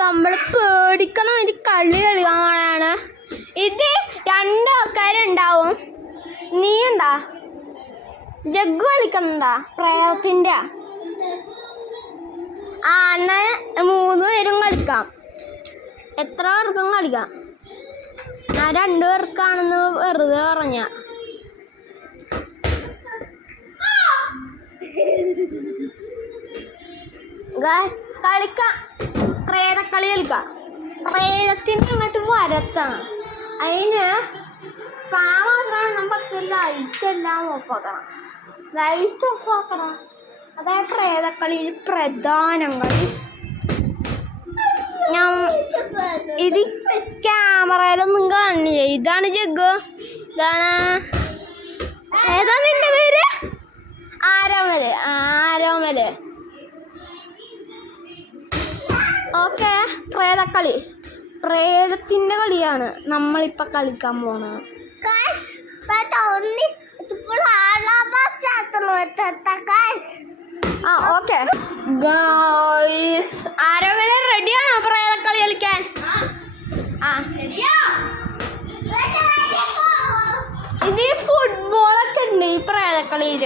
നമ്മൾ പേടിക്കണ ഒരു കളി കളിക്കാനാണ് ഇത്. 2 ആൾക്കാരുണ്ടാവും. നീ ഉണ്ടാ ജഗ്ഗു കളിക്കണുണ്ടാ പ്രേതത്തിൻ്റെ? എന്നാ 3 പേരും കളിക്കാം. എത്ര പേർക്കും കളിക്കാം. ഞാൻ 2 പേർക്കാണെന്ന് വെറുതെ പറഞ്ഞ. കളിക്കാം. പ്രേതക്കളി കളിക്കാം. പ്രേതത്തിൻ്റെ അങ്ങോട്ട് വരത്താണ്. അതിന് ഫാൻ മാത്രമാണ്, പക്ഷെ ലൈറ്റ് എല്ലാം ഓഫാക്കണം. ലൈറ്റ് ഓഫാക്കണം. അതായത് പ്രേതക്കളിയിൽ പ്രധാനം. ഇത് ക്യാമറയിലൊന്നും കാണില്ല. ഇതാണ് ജഗ്ഗു. ഇതാണ് ഏതാ നിന്റെ പേര്? ആരോമല്. ഓക്കെ. പ്രേതക്കളി, പ്രേതത്തിൻ്റെ കളിയാണ് നമ്മളിപ്പോൾ കളിക്കാൻ പോണത്. ഓക്കെ ഗായ്സ്, ആരോമല് റെഡിയാണോ പ്രേതക്കളി കളിക്കാൻ? ഇത് ഫുട്ബോളൊക്കെ ഉണ്ട് ഈ പ്രേതക്കളിയിൽ.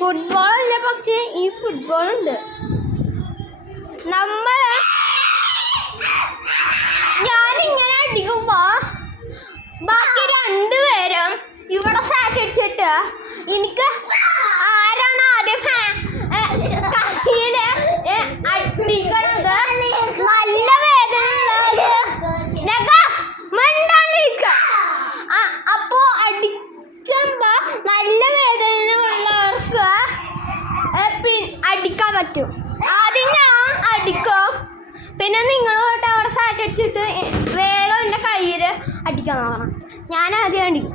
ഫുട്ബോളല്ല, പക്ഷേ ഈ ഫുട്ബോളുണ്ട്. ഞാനിങ്ങനെ അടിക്കുമ്പോ ബാക്കി 2 പേരും ഇവിടെ സാറ്റ് അടിച്ചിട്ട് എനിക്ക് ആരാണ് ആദ്യം കയ്യില് അടിക്കണത് നല്ല വേദന അപ്പോ അടിക്കുമ്പോ നല്ല വേദന ഉള്ളവർക്ക് അടിക്കാൻ പറ്റും. ആദ്യം ഞാൻ അടിക്കും, പിന്നെ നിങ്ങൾ തൊട്ട് അവിടെ സാറ്റ് അടിച്ചിട്ട് വേഗം എൻ്റെ കയ്യിൽ അടിക്കാൻ നോക്കണം. ഞാൻ ആദ്യം അടിക്കും.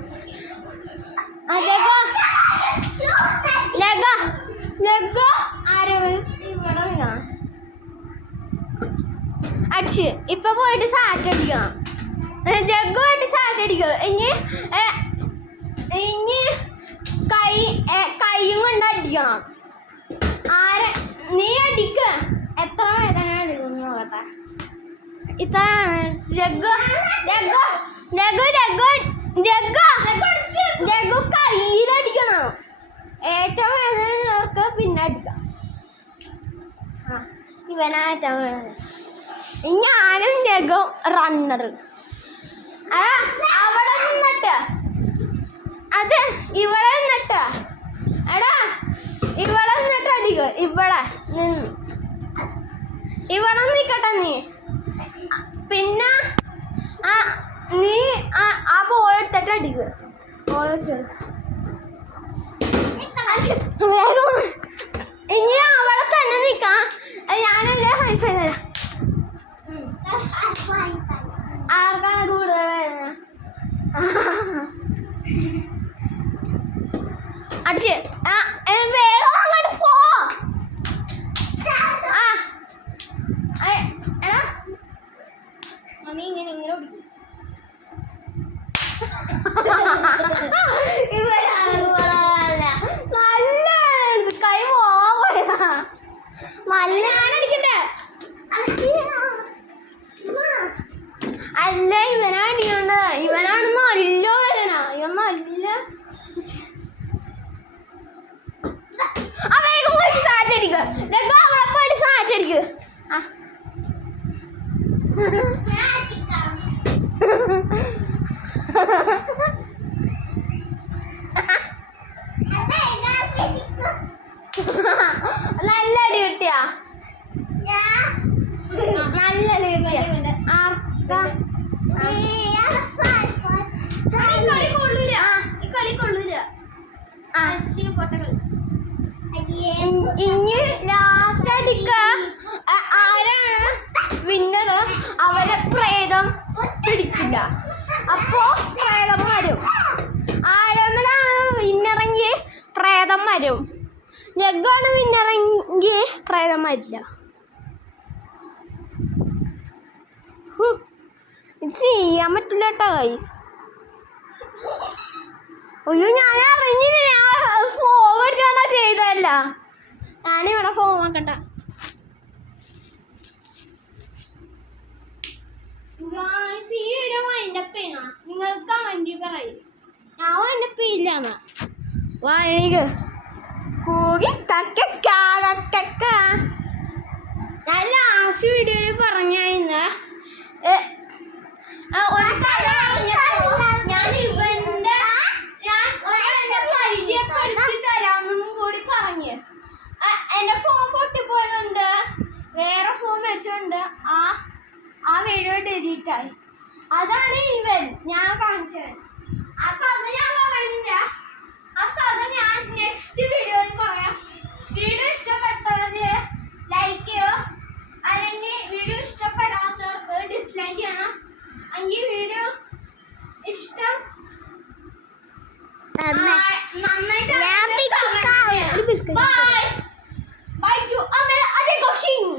അടിച്ച് ഇപ്പൊ പോയിട്ട് സാറ്റ് അടിക്കണം. ജഗ്ഗു പോയിട്ട് സാറ്റ് അടിക്കും. ഇനി കൈയും കൊണ്ട് അടിക്കണം. നീ അടിക്ക. എത്ര വേദന അടിക്കുന്നു നോക്കട്ടെ. ഇത്ര ജഗ്ഗു കയ്യിലടിക്കണം. ഏറ്റവും വേദന ഉള്ളവർക്ക് പിന്നെ അടിക്കാം. ഇവനായിട്ടാണ് വേദന. ഞാനും ജഗ്ഗു റണ്ണർ. അവിടെ നിന്നിട്ട് ഇവിടെ നിന്നിട്ട് ഇവിടെ നിന്നിട്ട് അടിക്കുക. ഇവിടെ നിന്ന് ഇവിടെ നിൽക്കട്ടെ നീ. പിന്നെ നീ ആ ബോൾ എടുത്തിട്ട് അടിക്കുക. ബോൾ വെച്ചത് ഇനി അവിടെ തന്നെ നിൽക്കാം. ഞാനല്ലേ ഹൈഫൈ തരാം. ആർക്കാണ് കൂടുതൽ വേദന? അടിച്ച് വേഗം അങ്ങോട്ട് പോ. എടാ നീ ഇങ്ങനെ ഓടിക്കും. നല്ല കൈ പോയാ നല്ല അടിക്കട്ടെ. അല്ല, ഇവനാടിയുണ്ട്. ഇവനാണ് നല്ല വേദന. ഇവൻ നല്ല വേഗം പോയിട്ട് സാറ്റ് അടിക്കുക. അവിടെ പോയിട്ട് സാറ്റ് അടിക്കുക. നല്ല അടി കിട്ടിയാ? നല്ല അടി കിട്ടിയ? ഇനി ലാസ്റ്റ് അടിക്ക. ആരാണ് വിന്നർ അവരെ പ്രേതം പിടിക്കില്ല. അപ്പോ പ്രേതം വരും. ആരോമലാണ് വിന്നറെങ്കിൽ പ്രേതം വരും. ജഗ്ഗാണ് വിന്നറെങ്കിൽ പ്രേതം വരില്ല. ഇത് ചെയ്യാൻ പറ്റില്ല കേട്ടോ ഗൈസ്. അയ്യോ, ഞാൻ അറിഞ്ഞില്ല. ഞാൻ ഫോം അടിച്ചോണ്ടാ ചെയ്തല്ല. ഞാനിവിടെ ഫോം ആക്കട്ടെ. ചെയ്യണ നിങ്ങൾ കമന്റ് പറയും. ഞാൻ എന്നെ പിയിലാണ് വായണിക്ക് കൂകി കക്ക. ഞാൻ ലാസ്റ്റ് വീഡിയോയിൽ പറഞ്ഞ ഞാൻ ഇവന്റെ പരിചയപ്പെടുത്തി തരാമെന്നും കൂടി പറഞ്ഞ് എന്റെ ഫോൺ പൊട്ടിപ്പോയതുകൊണ്ട് വേറെ ഫോൺ മേടിച്ചുകൊണ്ട് ആ വീഡിയോ ഡിലീറ്റ് ആയി. അതാണ് ഇവൻ ഞാൻ കാണിച്ചത്. ആ കഥ ഞാൻ പറയുന്നില്ല, ആ കഥ ഞാൻ നെക്സ്റ്റ് വീഡിയോയിൽ പറയാം. വീഡിയോ ഇഷ്ടപ്പെട്ടവര് ലൈക്ക് ചെയ്യോ, അല്ലെങ്കിൽ വീഡിയോ ഇഷ്ടപ്പെടാത്തവർക്ക് ഡിസ്ലൈക്ക് ചെയ്യണം. എങ്കിൽ വീഡിയോ ഇഷ്ടം നന്നായിട്ട് ബൈ ടു അമല അജയ് ഘോഷിംഗ്.